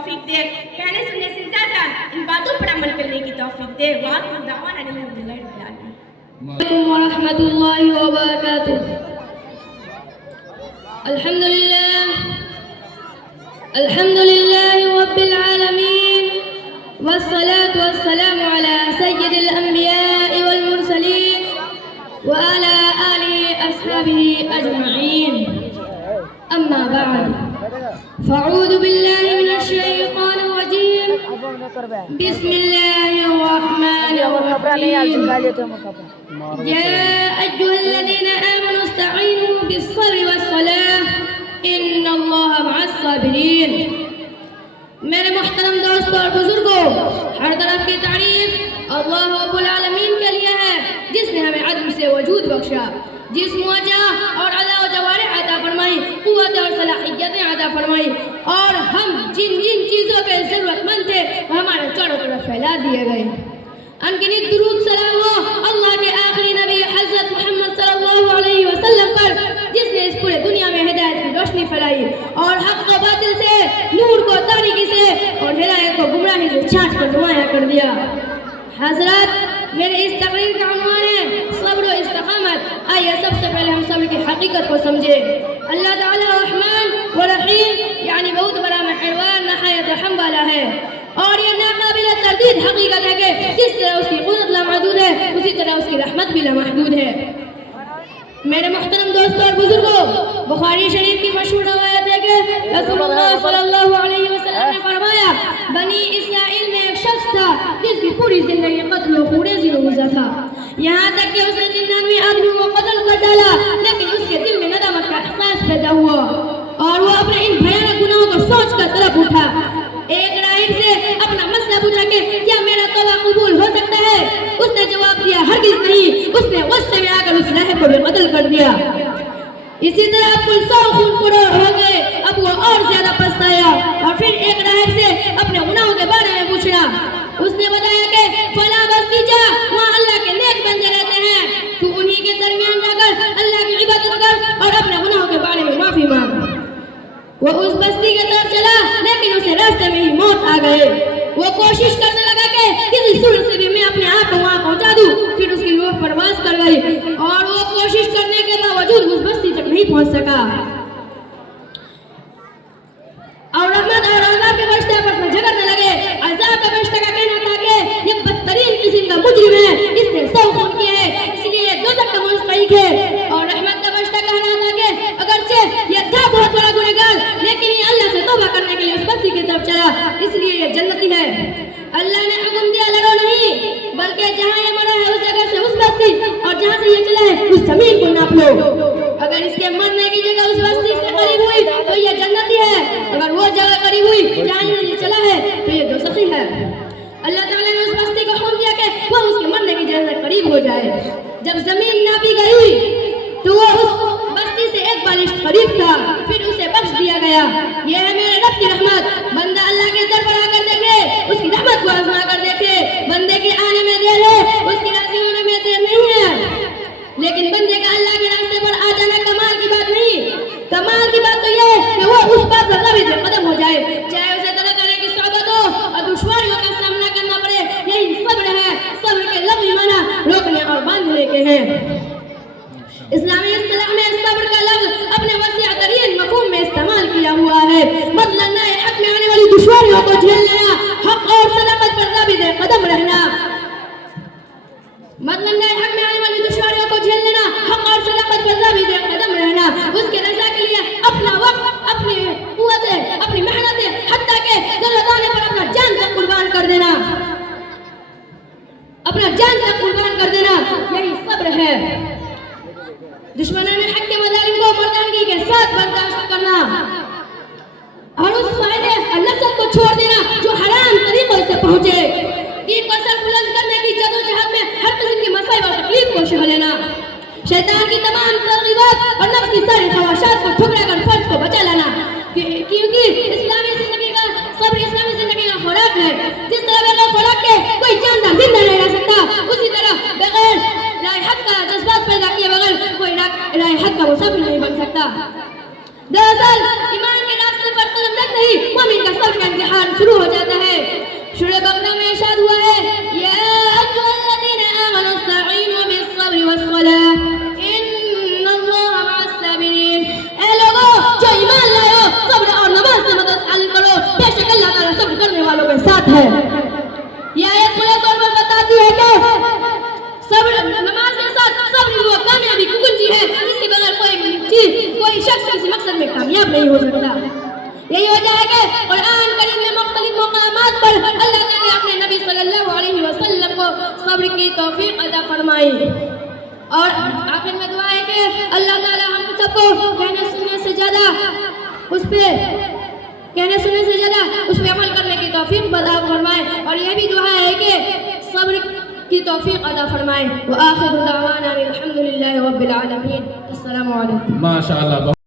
توفیق دے, کہنے سننے سے زیادہ ان باتوں پر عمل کرنے کی توفیق دے. وآخر دعوانا الحمدللہ رب العالمین. السلام ورحمۃ اللہ وبرکاتہ. الحمد لله رب العالمين والصلاة والسلام على سيد الأنبياء والمرسلين وعلى آله أصحابه أجمعين. أما بعد فأعوذ بالله من الشيطان الرجيم. بسم الله الرحمن الرحيم. يا أيها الذين آمنوا استعينوا بالصبر والصلاة ان اللہ مع الصابرین. میرے محترم دوستوں اور بزرگوں, ہر طرف کی تعریف اللہ رب العالمین کے لیے ہے جس نے ہمیں عدم سے وجود بخشا, جس موجہ اور علا و جوارح عطا فرمائی, قوت اور صلاحیتیں عطا فرمائی, اور ہم جن جن چیزوں کے ضرورت مند تھے وہ ہمارے چاروں طرف پھیلا دیے گئے. انگنت درود سلام ہو اللہ کے آخری نبی حضرت محمد صلی اللہ علیہ وسلم پر, جس نے اس پورے دنیا میں ہدایت کی روشنی پھیلائی اور حق و باطل سے, نور کو تاریکی سے اور ہدایت کو گمراہی سے چھانٹ کر نمایاں کر دیا. حضرات, میرے اس تقریر کا عنوان ہے صبر و استقامت. آئیے سب سے پہلے ہم صبر کی حقیقت کو سمجھے. اللہ تعالی رحمان و رحیم یعنی بہت بڑا مہربان نہایت رحم والا ہے, اور یہ ناقابل تردید حقیقت ہے کہ جس طرح اس کی قدرت لامحدود ہے اسی طرح اس کی رحمت بھی لامحدود ہے. میرے محترم دوستوں اور بزرگوں, بخاری شریف کی مشہور روایت ہے کہ رسول اللہ صلی اللہ علیہ وسلم نے فرمایا, بنی اسرائیل میں ایک شخص تھا جس کی پوری زندگی قتل و خونریزی میں گزرا تھا, یہاں تک کہ اس نے 99 آدمیوں کو قتل کر ڈالا, لیکن اس کے دل میں ندامت کا احساس پیدا ہوا اور وہ اپنے ان بھیانک گناہوں کو سوچ کر طرف اٹھا. ایک راہب سے اپنا مسئلہ پوچھا کہ کیا میرا توبہ قبول ہو سکتا ہے؟ اس نے جواب دیا ہرگز نہیں. اس نے غصے میں آ کر اس راہب کو بھی قتل کر دیا. اسی طرح کل 100 خون فروغ ہو گئے. اب وہ اور زیادہ پچھتایا اور پھر ایک راہب سے اپنے گناہوں کے بارے میں پوچھا. اس نے بتایا کہ فلاں بستی جا, وہاں اللہ کے نیک بندے رہتے ہیں, تو انہی کے درمیان جا کر اللہ کی عبادت کر اور اپنے گناہوں کے بارے میں معافی مانگ. وہ اس بستی کی طرف چلا, لیکن اسے راستے میں ہی موت آ گئے. وہ کوشش کرنے لگا کہ کسی صورت سے بھی میں اپنے آپ کو وہاں پہنچا دوں. پھر اس کی روح پرواز کر گئی اور وہ کوشش کرنے کے باوجود اس بستی تک نہیں پہنچ سکا. اور رحمت اور عذاب کے فرشتے آپس میں جھگڑنے لگے. عذاب کا فرشتہ کا کہنا تھا کہ یہ بدترین قسم کا مجرم ہے, اس نے 100 خون کیے ہیں, اس لیے یہ دوزخ کا مستحق ہے. اور رحمت کا فرشتہ کہنا تھا کہ اگرچہ یہ تھا بہت بڑا گنہگار, لیکن یہ اللہ سے توبہ کرنے کے لیے اس بستی کی طرف چلا, اس لیے یہ جنتی ہے. اللہ نے حکم دیا لڑو نہیں, بلکہ جہاں یہ مرا ہے اس جگہ سے اس بستی اور جہاں سے یہ چلا ہے اس زمین کو ناپ لو. اگر اس کے مرنے کی جگہ اس بستی سے قریب ہوئی تو یہ جنتی ہے, اگر وہ جگہ قریب ہوئی جہاں یہ چلا ہے تو یہ دوزخی ہے. اللہ تعالیٰ نے اس بستی کو حکم دیا کہ وہ اس کے مرنے کی جگہ سے قریب ہو جائے. جب زمین ناپی گئی تو وہ اس بستی سے ایک بالشت قریب تھا, پھر اسے بخش دیا گیا. یہ ہے میرے رب کی رحمت. بندہ اللہ کے در پر آ کر دیکھے, اس کی رحمت کو آزما کر دیکھے. بندے کے آنے میں دیر ہے, اس کی راضی ہونے میں دیر نہیں ہے, لیکن بندے کا اللہ کے راستے پر آ جانا کمال کی بات نہیں. کمال کی بات تو یہ ہے کہ وہ اس بات پر کبھی بھی قدم ہو جائے, چاہے اسے طرح طرح کی صعوبتوں اور دشواریوں کا سامنا کرنا پڑے. یہی صبر ہے. صبر کے لفظی معنی روکنے اور باندھنے کے ہیں. اسلامی اصطلاح میں صبر کا لفظ اپنے وسیع ترین مفہوم میں استعمال کیا ہوا ہے. مطلب نہ حق میں آنے والی دشواریوں کو جھیل لینا, حق اور صداقت پر ثابت قدم رہنا. مطلب نہ حق میں آنے والی دشواریوں کو جھیل لینا, حق اور صداقت پر ثابت قدم رہنا. اس کے رضا کے لیے اپنا وقت, اپنی قوتیں, اپنی محنتیں, حتیٰ کہ دانے پر اپنا جان تک قربان کر دینا, اپنا جان تک قربان کر دینا, یہی صبر ہے. دشمنان حق کے مظالم کو مردانگی کے ساتھ برداشت کرنا اور اس فائدے اور لذت کو چھوڑ دینا جو حرام طریقوں سے پہنچے. دین کو سر بلند کرنے کی جدوجہد میں ہر قسم کی مصائب اور تکلیف کو سہ لینا. شیطان کی تمام ترغیبات اور نفس کی ساری خواہشات کو ٹھکرا کر فرض کو بچا لینا, کیونکہ اسلامی زندگی کا صبر اسلامی زندگی کا خوراک ہے. جس طرح بغیر خوراک کے کوئی جاندار زندہ نہیں رہ سکتا, اسی طرح بغیر رائے حق کا جذبات پیدا کیے بغیر کوئی رائے حق کا مسافر نہیں بن سکتا. دراصل ایمان کے راستے پر قدم رکھتے ہی مومن کا صبر کا امتحان ہے. یہ آیت کھلے طور پر بتاتی ہے کہ صبر نماز کے ساتھ صبر وہ کامیابی کی کنجی ہے جس کے بغیر کوئی شخص کسی مقصد میں کامیاب نہیں ہو سکتا. یہی وجہ ہے کہ قرآن کریم میں مختلف مقامات پر اللہ تعالیٰ نے اپنے نبی صلی اللہ علیہ وسلم کو صبر کی توفیق عطا فرمائی. اور آخر میں دعا ہے کہ اللہ تعالیٰ ہم سب کو کہنے سننے سے زیادہ اس پہ عمل کرنے کی توفیق عطا فرمائے. اور یہ بھی دعا ہے کہ صبر کی توفیق عطا فرمائے. وآخر دعوانا الحمد للہ رب العالمین. السلام علیکم. ماشاء اللہ.